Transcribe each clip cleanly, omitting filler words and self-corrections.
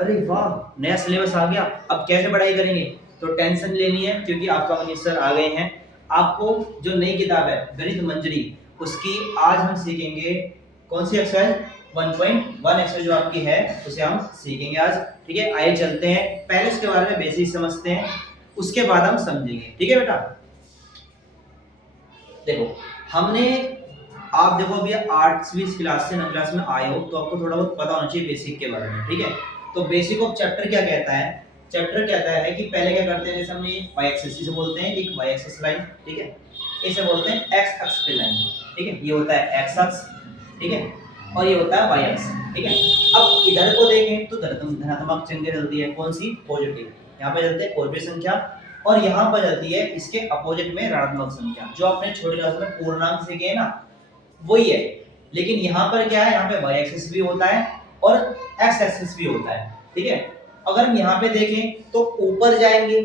अरे वाह, नया सिलेबस आ गया। अब कैसे पढ़ाई करेंगे? तो टेंशन लेनी है क्योंकि आपका मनीष सर आ गए हैं। आपको जो नई किताब है गणित मंजरी, उसकी आज हम सीखेंगे कौन सी एक्सरसाइज 1.1 एक्सरसाइज जो आपकी है उसे हम सीखेंगे आज। ठीक है, आइए चलते हैं, पहले इसके बारे में बेसिक समझते हैं, उसके बाद हम समझेंगे। ठीक है बेटा, देखो हमने, आप देखो अभी 8वीं क्लास से 9वीं क्लास में आए हो तो आपको थोड़ा बहुत पता होना चाहिए बेसिक के बारे में। ठीक है, तो बेसिक ऑफ चैप्टर क्या कहता है? चैप्टर कहता है कि पहले क्या करते हैं, जैसे हमने वाई एक्सिस से बोलते हैं, एक वाई एक्सिस लाइन, ठीक है, इसे बोलते हैं एक्स अक्ष की लाइन। ठीक है, ये होता है एक्स अक्ष, ठीक है, और ये होता है वाई अक्ष। ठीक है, अब इधर को देखें तो धनात्मक संख्या चलती है, कौन सी? पॉजिटिव। यहाँ पे चलते हैं पॉजिटिव संख्या, और यहाँ पर चलती है इसके अपोजिट में ऋणात्मक संख्या। जो आपने छोटी क्लास में पूर्णांक सीखे हैं ना, वही है, लेकिन यहाँ पर क्या है, यहाँ पे वाई एक्सिस भी होता है और एक्स एक्सिस भी होता है। ठीक है, अगर हम यहाँ पे देखें तो ऊपर जाएंगे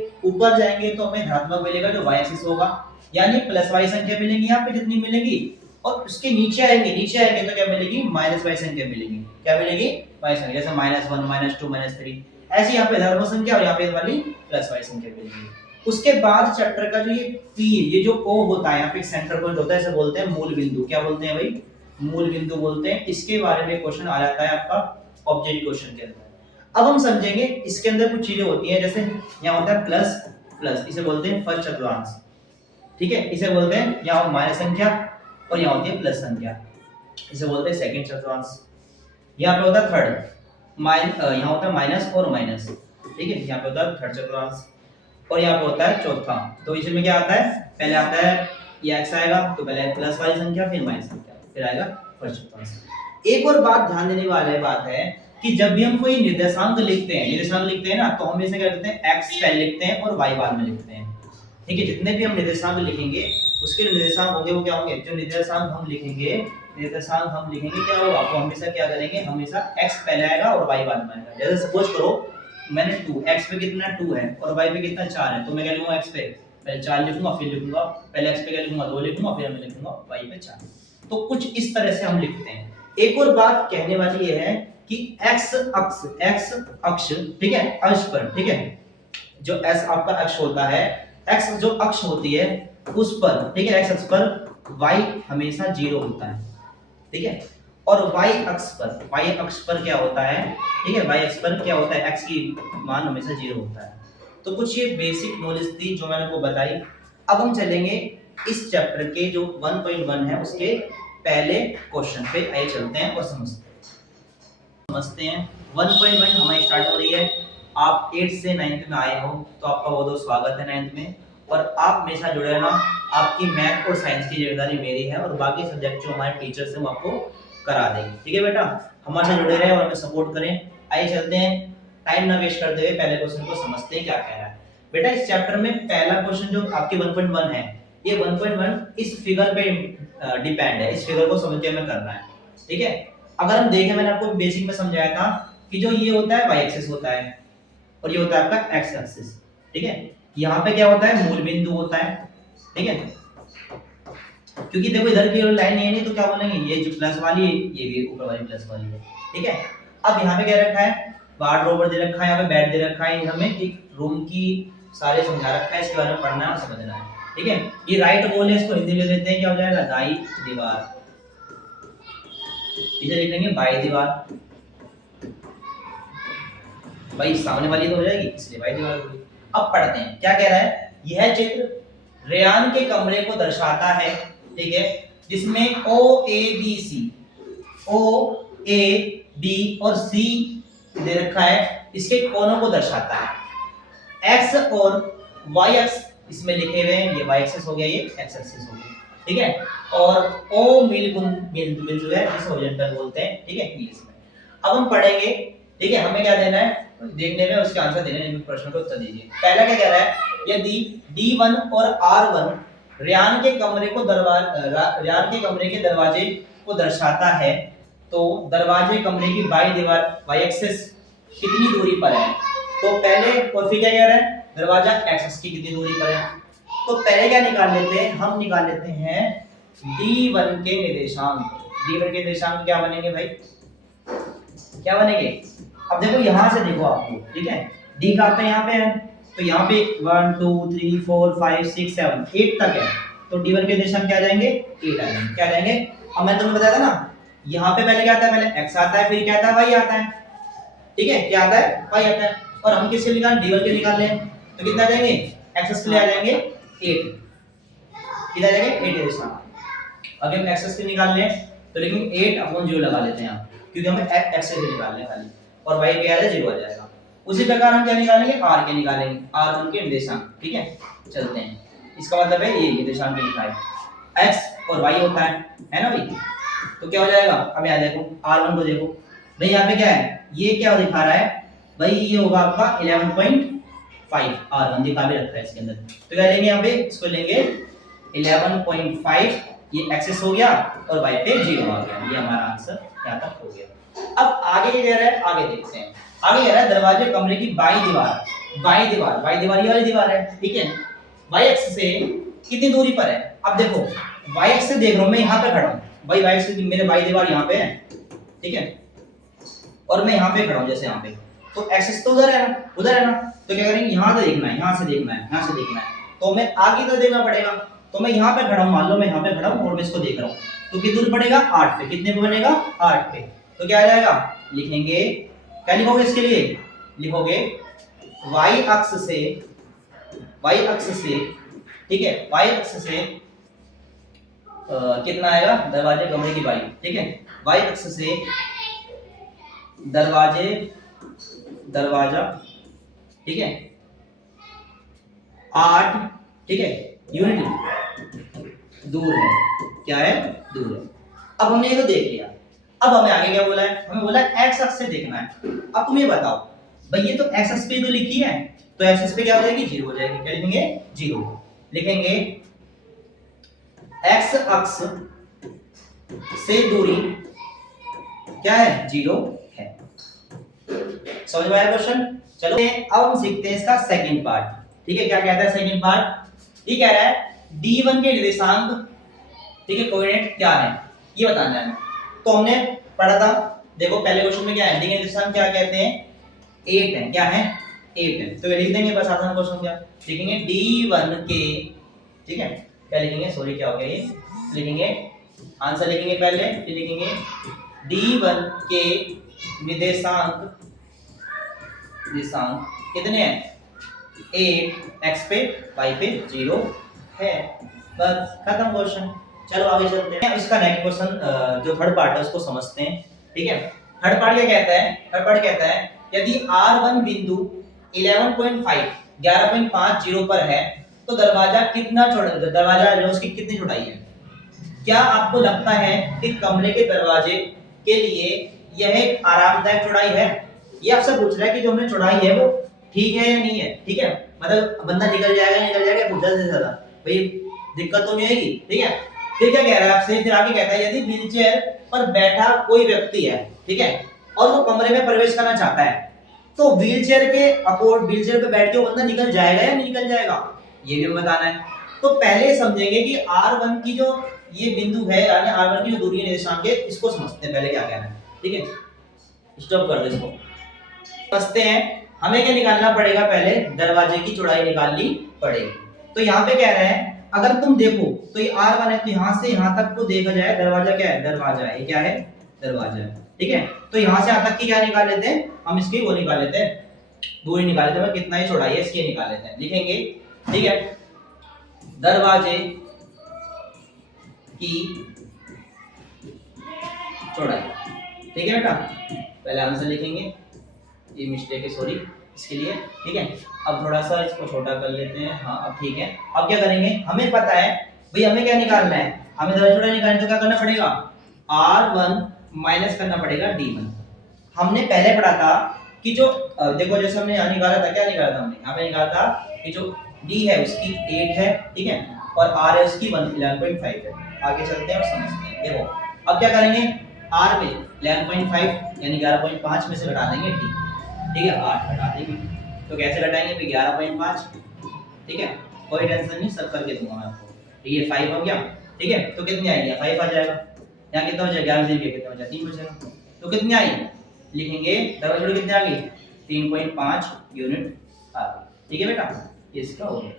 तो हमें धनात्मक मिलेगा जो वाई एक्सिस होगा, यानी प्लस वाई संख्या मिलेगी यहाँ पे जितनी मिलेगी, और उसके नीचे आएंगे तो क्या मिलेगी? माइनस वाई संख्या मिलेगी। क्या मिलेगी? वाई संख्या, जैसे -1 -2 -3, ऐसे यहाँ पे धनात्मक संख्या और यहाँ पे वाली प्लस वाई संख्या मिलेगी। उसके बाद चैप्टर का जो ये पी, ये जो ओ होता है, यहाँ पे सेंटर पॉइंट होता है, इसे बोलते हैं मूल बिंदु। क्या बोलते हैं भाई? मूल बिंदु बोलते हैं। इसके बारे में क्वेश्चन आ जाता है आपका ऑब्जेक्टिव क्वेश्चन के अंदर। अब हम समझेंगे इसके अंदर कुछ चीजें होती हैं, जैसे यहाँ होता है प्लस प्लस, इसे बोलते हैं फर्स्ट चतुर्थांश। ठीक है, इसे बोलते हैं, यहाँ माइनस संख्या और यहाँ होती है प्लस संख्या, इसे बोलते हैं सेकंड चतुर्थांश। यहाँ पे होता है थर्ड, यहाँ होता है माइनस और माइनस। ठीक है, यहाँ पे होता है थर्ड चतुर्थांश, और यहाँ पे होता है चौथा। तो इसमें क्या आता है? पहले आता है ये x आएगा, तो पहले प्लस वाली संख्या, फिर माइनस संख्या, फिर आएगा फर्स्ट चतुर्थांश। एक और बात ध्यान देने वाली बात है कि जब भी हम कोई निर्देशांक लिखते हैं ना, तो हम इसे क्या करते हैं? x पहले लिखते हैं और y बाद में लिखते हैं। ठीक है, जितने भी हम निर्देशांक लिखेंगे उसके निर्देशांक होंगे वो क्या होंगे? जो निर्देशांक हम लिखेंगे क्या होगा? तो हमेशा क्या करेंगे? हमेशा x पहले आएगा और y बाद में आएगा। जैसे सपोज करो मैंने 2, x पे कितना 2 है और y पे कितना 4 है, तो मैं क्या लिखूंगा? x पे पहले 4 लिखूंगा, फिर लिखूंगा पहले x पे क्या लिखूंगा? 2 लिखूंगा, फिर मैं लिखूंगा y पे 4। तो कुछ इस तरह से हम लिखते हैं। एक और बात कहने वाली ये है कि x अक्ष, ठीक है, अक्ष पर, ठीक है, जो s आपका अक्ष होता है, x जो अक्ष होती है उस पर, ठीक है, x अक्ष पर y हमेशा 0 होता है। ठीक है, और y अक्ष पर क्या होता है? ठीक है, y अक्ष पर क्या होता है? x की मान हमेशा 0 होता है। तो कुछ ये बेसिक नॉलेज थी जो मैंने आपको बताई। अब हम चलेंगे इस चैप्टर के जो 1.1 है उसके पहले क्वेश्चन पे, आइए चलते हैं और समझते हैं। 1.1 हमारी स्टार्ट हो रही है। आप 8th से 9th में आए हो तो आपका बहुत बहुत स्वागत है 9th में, और आप हमेशा जुड़े रहना। आपकी मैथ और साइंस की जिम्मेदारी मेरी है, और बाकी सब्जेक्ट जो हमारे टीचर्स हैं वो आपको करा देंगे। ठीक है बेटा, हमारे साथ जुड़े रहें और हमें सपोर्ट करें। आइए चलते हैं, टाइम ना वेस्ट करते हुए पहले क्वेश्चन को समझते हैं क्या कह रहा है। बेटा इस चैप्टर में पहला क्वेश्चन जो आपके 1.1 है, ये 1.1 इस फिगर पे डिपेंड है, इस फिगर को समझ के हमें करना है। ठीक है, अगर हम देखें, मैंने आपको बेसिक में समझाया था कि जो ये होता है y एक्सिस होता है और ये होता है आपका x एक्सिस। ठीक है, यहाँ पे क्या होता है? मूल बिंदु होता है। ठीक है, क्योंकि देखो इधर की लाइन ये नहीं तो क्या बोलेंगे? ये जो प्लस वाली है ये भी ऊपर वाली प्लस वाली है। ठीक है, अब यहाँ पे क्या रखा है? वार्डरोब दे रखा है, यहाँ पे बेड दे रखा है, हमें एक रूम की सारे समझा रखा है, इसके बारे में पढ़ना है और समझना है। ठीक है, ये राइट वॉल है, इसको हिंदी में लेते हैं क्या हो जाएगा? दाई दीवार। इसे लिख लेंगे बाई दीवार, भाई सामने वाली तो हो जाएगी इसलिए बाई दीवार होगी। अब पढ़ते हैं क्या कह रहा है। यह चित्र रेयान के कमरे को दर्शाता है, ठीक है, जिसमें ओ ए बी और सी दे रखा है, इसके कोनों को दर्शाता है। एक्स और वाई एक्स इसमें लिखे हुए हैं, ये वाई एक्सिस हो गया, ये एक्स एक्सिस हो गया। ठीक है, और ओ बिंदु है जिसे हॉरिजॉन्टल बोलते हैं। ठीक है, इंग्लिश में। अब हम पढ़ेंगे। ठीक है, हमें क्या देना है? देखने में उसके आंसर देने हैं, प्रश्न को उत्तर दीजिए। पहला क्या कह रहा है? यदि D1 और R1 रेयान के कमरे के दरवाजे को दर्शाता है, तो दरवाजे कमरे की बाई दीवार y एक्सिस कितनी दूरी पर है? तो पहले और फिर क्या कह रहा है? दरवाजा x एक्सिस की कितनी दूरी पर है? तो पहले क्या निकाल लेते हैं? हम निकाल लेते हैं D1 के निर्देशांक। D1 के निर्देशांक क्या बनेंगे भाई? क्या बनेंगे? अब देखो यहाँ से देखो आप लोग, ठीक है, डी कहाँ पे यहाँ पे है, तो यहाँ पे 1 2 3 4 5 6 7 8 तक है, तो D1 के निर्देशांक क्या आ जाएंगे 8 आ जाएंगे, क्या आ जाएंगे। अब मैं तुम्हें बताया था ना, यहाँ पे पहले क्या आता है, पहले x आता है, फिर क्या आता है y आता है, ठीक है, क्या आता है y आता है, और हम किसके निकाल D1 के निकाल रहे हैं, तो कितना आ जाएंगे x के लिए आ जाएंगे 8, कितना आ जाएंगे 8 निर्देशांक। अगर हम x के निकाल लें तो लेकिन 8/0 लगा लेते हैं यहाँ, क्योंकि हमें x से निकालना है खाली, और y क्या आ जाएगा 0 आ जाएगा। उसी प्रकार हम क्या निकालेंगे r के निकालेंगे, r1 के निर्देशांक, ठीक है, चलते हैं, इसका मतलब है ये निर्देशांक लिखा है x और y होता है ना भाई, तो क्या हो जाएगा, अब यहाँ देखो r1 को देखो भाई, यहाँ पे क्या है, ये क्या दिखा रहा है भाई, ये होगा आपका 11.5 r1 दिखा भी रखा है इसके अंदर, तो क्या लेंगे यहाँ पे, इसको लेंगे 11.5, ये एक्सेस हो गया और y पे 0 आ गया, ये हमारा आंसर यहाँ तक हो गया। अब आगे क्या कह रहा है, आगे देखते हैं, आगे कह रहा है दरवाजे कमरे की बाई दीवार, बाई दीवार ये वाली दीवार है, ठीक है, y एक्स से कितनी दूरी पर है। अब देखो y एक्स से देख रहा हूं मैं, यहाँ पे खड़ा हूँ भाई, y एक्स से मेरे बाई दीवार यहाँ पे है, ठीक है, और मैं यहाँ पे खड़ा हूँ जैसे यहाँ पे, तो एक्सिस तो उधर है ना, उधर है ना, तो क्या करेंगे, यहाँ से देखना है, यहाँ से देखना है, यहाँ से देखना है, तो मैं आगे तो देखना पड़ेगा, तो मैं यहाँ पे खड़ा हूँ, मान लो मैं यहाँ पे खड़ा हूँ और मैं इसको देख रहा हूँ, तो कितनी दूर पड़ेगा 8 पे, कितने पे बनेगा 8 पे, तो क्या आ जाएगा, लिखेंगे, क्या लिखोगे इसके लिए, लिखोगे y अक्ष से, ठीक है, y अक्ष से कितना आएगा, दरवाजे कमरे की बाई, ठीक है, y अक्ष से दरवाजा, ठीक है, 8, ठीक है, यूनिट दूर है, क्या है, दूर है। अब हमने ये तो देख लिया, अब हमें आगे क्या बोला है, हमें बोला है x अक्ष से देखना है। अब तुम ये बताओ भाई, ये तो x अक्ष पे तो लिखी है, तो x अक्ष पे क्या हो जाएगी 0 हो जाएगी, क्या लिखेंगे 0, लिखेंगे x अक्ष से दूरी क्या है 0 है। समझ में आया क्वेश्चन। चलो अब हम सीखते हैं इसका सेकंड पार्ट, ठीक है, क्या कहता है सेकंड पार्ट, ये कह रहा है D1 के निर्देशांक, ठीक है, कोऑर्डिनेट क्या है ये बताना है। तो हमने पढ़ा था, देखो पहले क्वेश्चन में क्या है, डी के निर्देशांक क्या कहते हैं 8 है, क्या है 8 है, तो ये लिख देंगे बस, आसान क्वेश्चन, क्या लिखेंगे D1 के, ठीक है, क्या लिखेंगे, सॉरी क्या हो गया ये, लिखेंगे आंसर लिखेंगे पहले, फिर लिखेंगे D1 के निर्देशांक कितने हैं 8, x पे y पे 0 है, बस खत्म क्वेश्चन। चलो आगे चलते हैं, इसका नेक्स्ट क्वेश्चन जो थर्ड पार्ट है उसको समझते हैं, ठीक है। थर्ड पार्ट क्या कहता है, थर्ड पार्ट कहता है यदि r1 बिंदु 11.50 पर है तो दरवाजा कितना चौड़ा, दरवाजा जो उसकी कितनी चौड़ाई है। क्या आपको लगता है कि कमरे के दरवाजे के लिए यह एक आरामदायक चौड़ाई है। ये आपसे पूछ रहा है कि जो हमने चौड़ाई है वो ठीक है या नहीं है, ठीक है, मतलब बंदा निकल जाएगा पूछा से ज्यादा भाई, दिक्कत तो नहीं आएगी, ठीक है। फिर क्या कह रहा है आपसे, फिर आगे कहता है यदि व्हीलचेयर पर बैठा कोई व्यक्ति है, ठीक है, और वो कमरे में प्रवेश करना चाहता है तो व्हीलचेयर के अपोर्ड, व्हीलचेयर पे बैठ के वो बंदा निकल जाएगा या नहीं निकल जाएगा, ये भी बताना है। तो पहले समझेंगे कि R1 की जो ये बिंदु है, यानी R1 की जो दूरी है निर्देशांक है, इसको समझते हैं पहले क्या कहना है, ठीक है, स्टॉप कर दो इसको, समझते हैं। हमें क्या निकालना पड़ेगा, पहले दरवाजे की चौड़ाई निकालनी पड़ेगी। तो यहाँ पे कह रहे हैं अगर तुम देखो तो ये R1 है, तो यहाँ से यहाँ तक को देखा जाए, दरवाजा क्या है, दरवाजा है, ये क्या है, दरवाजा है, ठीक है। तो यहाँ से यहाँ तक की क्या निकाल लेते हैं हम, इसकी वो निकाल लेते हैं, दूरी निकाल लेते हैं, कितना ही चौड़ाई है इसकी निकाल लेते हैं, लिखेंगे, ठीक है, दरवाजे की चौड़ाई, ठीक है बेटा, पहले आंसर लिखेंगे, ये मिस्टेक है सॉरी इसके लिए, ठीक है। अब थोड़ा सा इसको छोटा कर लेते हैं, हाँ अब ठीक है। अब क्या करेंगे, हमें पता है भाई हमें क्या निकालना है, हमें दरवाजा चौड़ाई निकालनी, तो क्या करना पड़ेगा R1 माइनस करना पड़ेगा D1। हमने पहले पढ़ा था कि जो देखो जैसे हमने यहाँ निकाला था, क्या निकाला था हमने, यहाँ पे निकाला था कि जो D है उसकी 8 है, ठीक है, और R है उसकी 11.5 है। आगे चलते हैं और समझते हैं। देखो अब क्या करेंगे, R में 11.5 यानी 11.5 में से घटा देंगे D, ठीक है, 8 घटा देंगे, तो कैसे घटाएंगे भाई 11.5, ठीक है, कोई टेंशन नहीं, सब करके दूंगा मैं आपको, ठीक है, 5 हो गया, ठीक है, तो कितनी आएगी 5 आ जाएगा, यहाँ कितना हो जाएगा 11 से कितना हो जाएगा 3 हो जाएगा, तो कितनी आई लिखेंगे दरवाजे चौड़ाई कितने आ गई 3.5 यूनिट आ गई। ठीक है बेटा, इसका हो गया।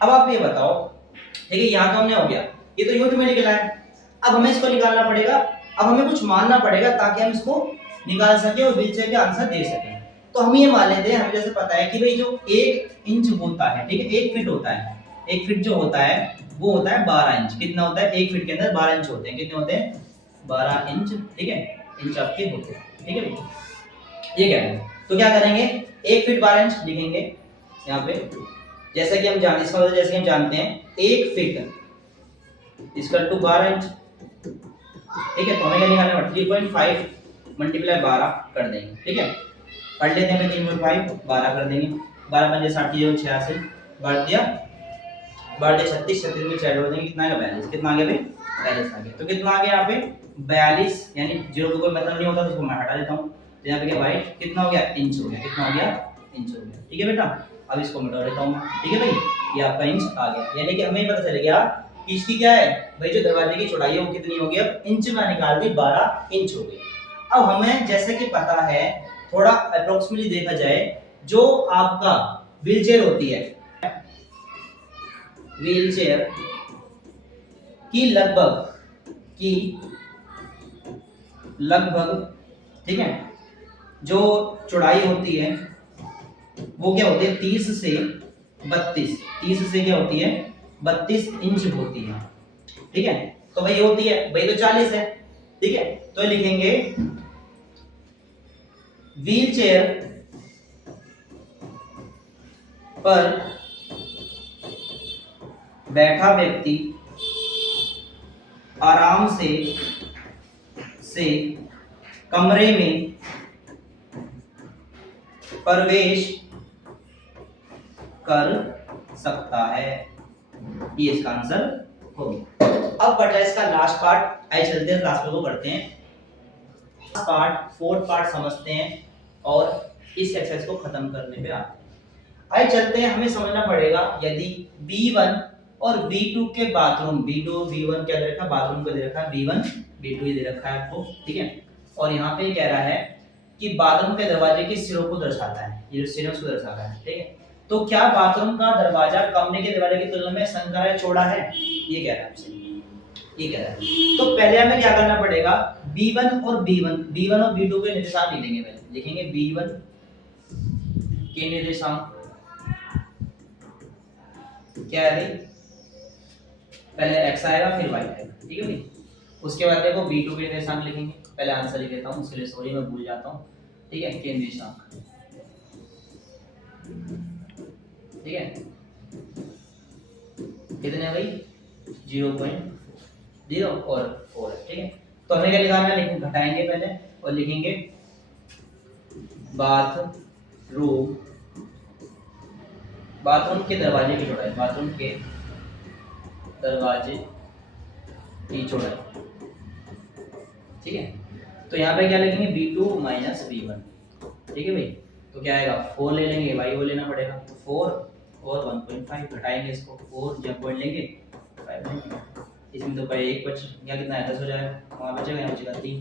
अब आप ये बताओ, ठीक है यहाँ तो हमने हो गया, ये तो यूनिट में निकला है, अब हमें इसको निकालना पड़ेगा, अब हमें कुछ मानना पड़ेगा ताकि हम इसको निकाल सके और व्हीलचेयर का आंसर दे सके। तो हम ये मान लेते हैं, हमें जैसे पता है कि भाई जो 1 इंच होता है, ठीक है 1 फीट होता है, 1 फीट जो होता है वो होता है 12 इंच। कितना होता है 1 फीट के अंदर 12 इंच होते हैं, कितने होते हैं 12 इंच। ठीक है, इंच आपके होते हैं। ठीक है, ये क्या है, तो क्या करेंगे 1 फीट 12 इंच लिखेंगे यहाँ पे, जैसे कि हम जानते, इसका मतलब जैसे कि हम जानते हैं 1 फीट इक्वल टू 12 इंच। ठीक है, तो हमें क्या निकालना है 3.5 मल्टीप्लाई 12 कर देंगे। ठीक है, पढ़ लेते हैं 3.5 12 कर देंगे, 12 पंजे 60 86 बढ़ दिया, बढ़ दिया 36 36 में 4 जोड़ देंगे, कितना आएगा 42। कितना आ गया भाई 42 आ गया। तो कितना आ गया यहाँ पे 42, यानी जीरो को कोई मतलब नहीं होता तो उसको मैं हटा देता हूँ, तो यहाँ पे क्या भाई कितना हो गया इंच हो गया, कितना हो गया इंच हो गया। ठीक है बेटा, अब इसको मिटा देता हूँ। ठीक है भाई, ये आपका इंच आ गया, यानी कि हमें पता चल गया कि इसकी क्या है भाई, जो दरवाजे की चौड़ाई है वो कितनी होगी, अब इंच में निकाल दी 12 इंच हो गई। अब हमें जैसे कि पता है, थोड़ा अप्रोक्सीमेटली देखा जाए, जो आपका व्हीलचेयर होती है, व्हीलचेयर की लगभग ठीक है, जो चौड़ाई होती है वो क्या होती है 30 से 32, 30 से क्या होती है 32 इंच होती है। ठीक है, तो भाई ये होती है भाई तो 40 है। ठीक है, तो लिखेंगे व्हीलचेयर पर बैठा व्यक्ति आराम से कमरे में प्रवेश कर सकता है, ये इसका आंसर होगा। अब बचा इसका लास्ट पार्ट, आइए चलते हैं लास्ट को करते हैं। लास्ट पार्ट फोर्थ पार्ट समझते हैं और इस एक्सरसाइज को खत्म करने पे आते हैं। आइए चलते हैं, हमें समझना पड़ेगा यदि B1 और B2 के बाथरूम, B2 B1 क्या दे रखा है बाथरूम को दे रखा है, B1 B2 ये दे रखा है आपको। ठीक है, और यहाँ पे कह रहा है कि बाथरूम के दरवाजे के सिरों को दर्शाता है, ये जो सिरों को दर्शाता है। ठीक है, तो क्या बाथरूम का दरवाजा कमरे के दरवाजे की तुलना में संकरा या चौड़ा है, ये कह रहा है आपसे, ये कह रहा है। तो पहले हमें क्या करना पड़ेगा, B1 और B2 के निर्देशांक लिख लेंगे। पहले लिखेंगे B1 के निर्देशांक क्या है, पहले x आएगा फिर y आएगा। ठीक है भाई, उसके बाद देखो B2 के निर्देशांक लिखेंगे, पहले आंसर लिख लेता हूँ, उसके लिए सॉरी मैं भूल जाता हूँ। ठीक है, के निर्देशांक, ठीक है कितने भाई 0.0 और 4 है। ठीक है, तो हमें क्या लिखना है, लिखेंगे घटाएंगे पहले और लिखेंगे बाथरूम के दरवाजे की चौड़ाई, बाथरूम के दरवाजे की चौड़ाई। ठीक है, तो यहाँ पे क्या लिखेंगे B2 माइनस B1। ठीक है भाई, तो क्या आएगा 4 ले लेंगे, भाई वो लेना पड़ेगा, तो 4 और 1.5 घटाएंगे इसको, 4 जब पॉइंट लेंगे 5 लेंगे, इसमें तो भाई 1 बच गया, कितना है 10 हो जाएगा, वहाँ बचेगा यहाँ बचेगा 3,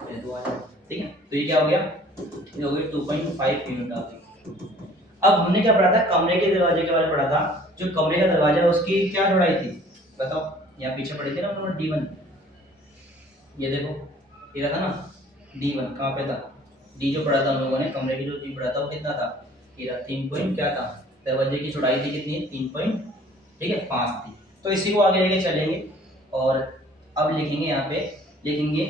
फिर 2 आ जाएगा। ठीक है, तो ये क्या हो गया, ये हो गया 2.5 यूनिट आ गई। अब हमने क्या पढ़ा था, कमरे के दरवाजे के बारे में पढ़ा था, जो कमरे का दरवाजा है उसकी क्या चौड़ाई थी बताओ, यहाँ पीछे पढ़े थे ना उन्होंने D1, ये देखो ये था ना D1, कहाँ पे था D जो पढ़ा था हम लोगों ने, कमरे की जो D पढ़ा था वो कितना था, ये रहा 3 पॉइंट क्या था, दरवाजे की चौड़ाई थी कितनी 3 पॉइंट ठीक है 5 थी। तो इसी को आगे लेके चलेंगे और अब लिखेंगे यहाँ पे, लिखेंगे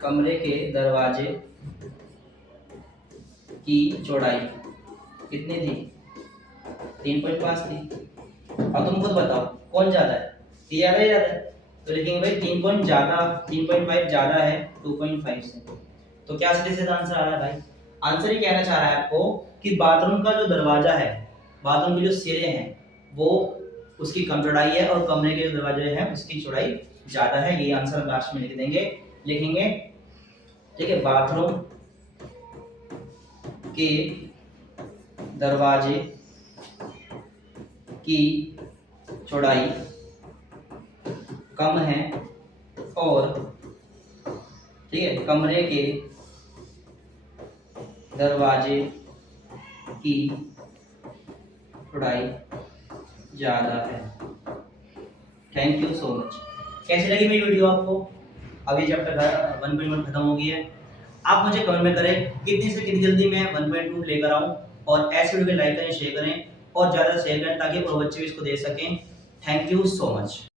कमरे के दरवाजे की चौड़ाई कितनी थी 3.5 थी। अब तुम खुद बताओ कौन ज्यादा है, ये ज्यादा है ज्यादा है, तो लिखेंगे भाई 3.5 ज्यादा है 2.5 से। तो क्या सीधे आंसर आ रहा है भाई, आंसर ये कहना चाह रहा है आपको कि बाथरूम का जो दरवाजा है, बाथरूम के जो सिरे हैं वो उसकी कम चौड़ाई है और कमरे के जो दरवाजे हैं उसकी चौड़ाई ज्यादा है। ये आंसर लास्ट में लिख देंगे, लिखेंगे ठीक है, बाथरूम के दरवाजे की चौड़ाई कम है और ठीक है, कमरे के दरवाजे की चौड़ाई ज़्यादा है। Thank you so much. कैसी लगी मेरी वीडियो आपको? अभी चैप्टर 1.1 खत्म हो गई है। आप मुझे कमेंट में करें कितनी से कितनी जल्दी मैं 1.2 लेकर आऊँ, और ऐसे वीडियो को लाइक करें, शेयर करें और ज़्यादा शेयर करें ताकि और बच्चे भी इसको देख सकें। Thank you so much.